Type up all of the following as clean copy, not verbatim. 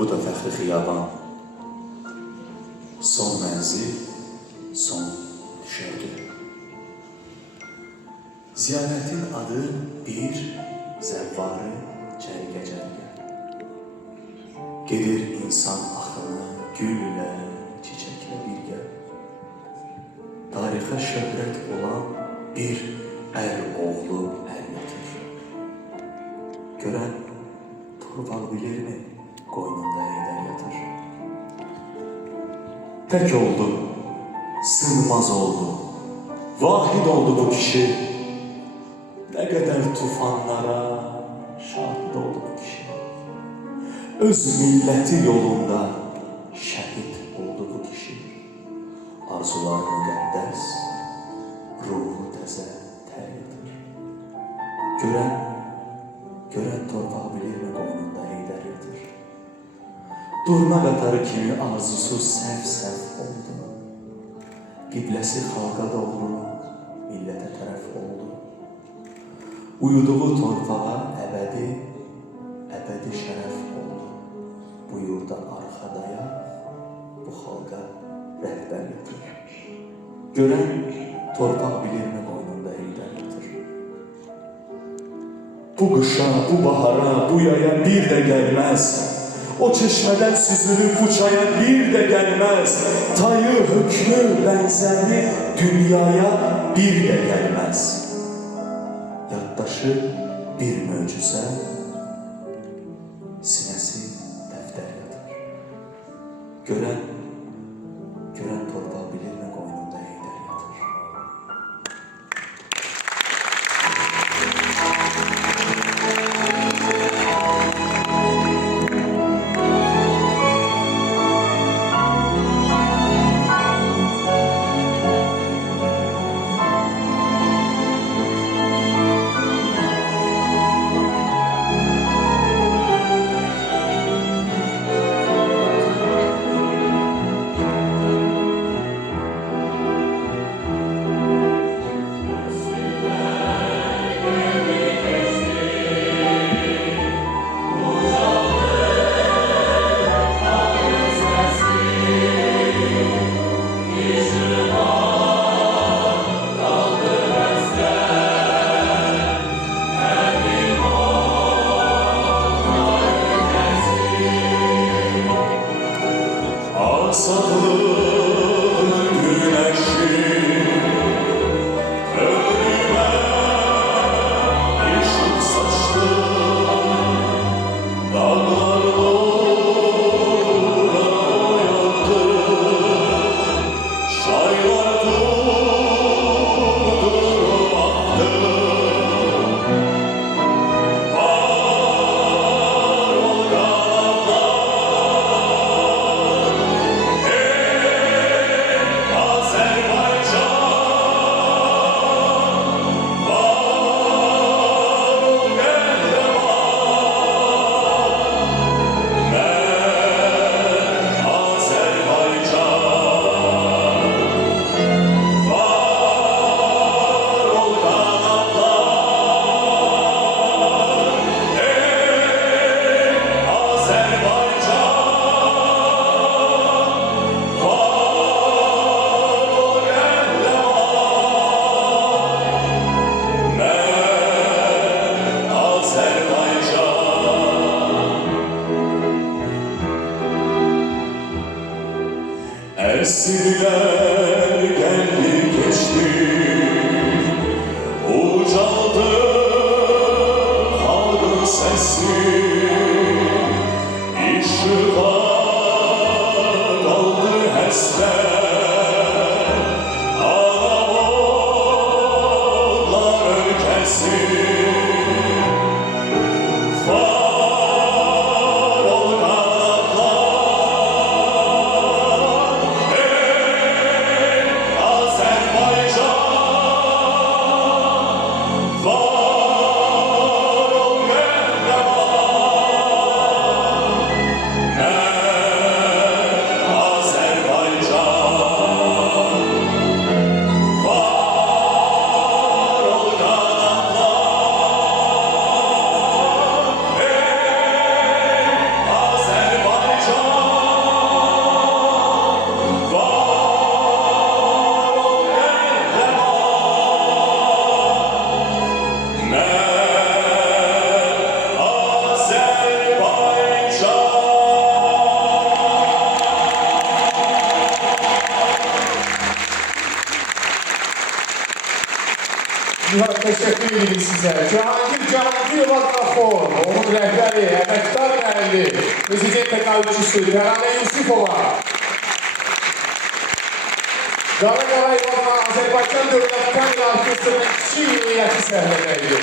Bu da Fəxri Xiyaban. Son mənzil, son düşərgə. Ziyarətin adı bir zəvvarı cərgə-cərgə. Gedir insan axını güllə, çiçəklə birgə. Tarixə şöhrət olan bir oğlu yatır. Görən torpaq bilirmi, qoynunda Heydər yatır. Tək oldu, sığmaz oldu, vahid oldu bu kişi. Nə qədər tufanlara şahid oldu bu kişi. Öz milləti yolunda şəhid oldu bu kişi. Arzular müqəddəs, ruhu təzə tər yatır. Görən torpaq bilirmi, qoynunda Heydər yatır. Durna qatarı kimi arzusuz səhv-səhv oldu. Qibləsi xalqa doğru, millətə tərəf oldu. Uyuduğu torpağa əbədi şərəf oldu. Bu yurda arxadaya, bu xalqa rəhbər yatır. Görən torpaq bilirmi, qoynunda Heydər yatır. Bu qışa, bu bahara, bu yaya bir də gəlməz. O çeşmədən süzülüb bu çaya bir də gəlməz. Tayı, hökmü, bənzəri dünyaya bir də gəlməz. Yaddaşı bir möcüzə, sinəsi dəftər yatır. Görən torpaq bilirmi, qoynunda Heydər yatır. Esirler geldi geçti, ucaldı halkın sesi, işığa kaldı hesler, ağabeyler ökesi. Var ol kanatlar, teşekkür edirik sizə. Cahangir Cahangirov adına xor, onun rəhbəri, əməkdar müəllim, prezident təqaüdçüsü Təranə Yusifova. Qara Qarayev adına Azərbaycan Dövlət Kamil Orkestrinin kiçik heyəti səhnədəydi.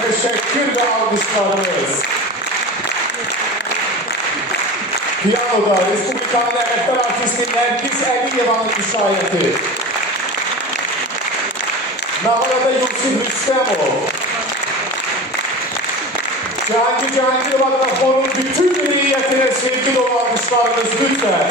Teşekkür ve alkışlarınız. Piyanoda Respublikanın əməkdar artisti Nərgiz Əliyeva'nın müşayiəti. Nağarada Yusuf Rüstəmov. Cahangir Cahangirov adına xorun bütün heyətinə sevgi dolu alkışlarınız lütfen.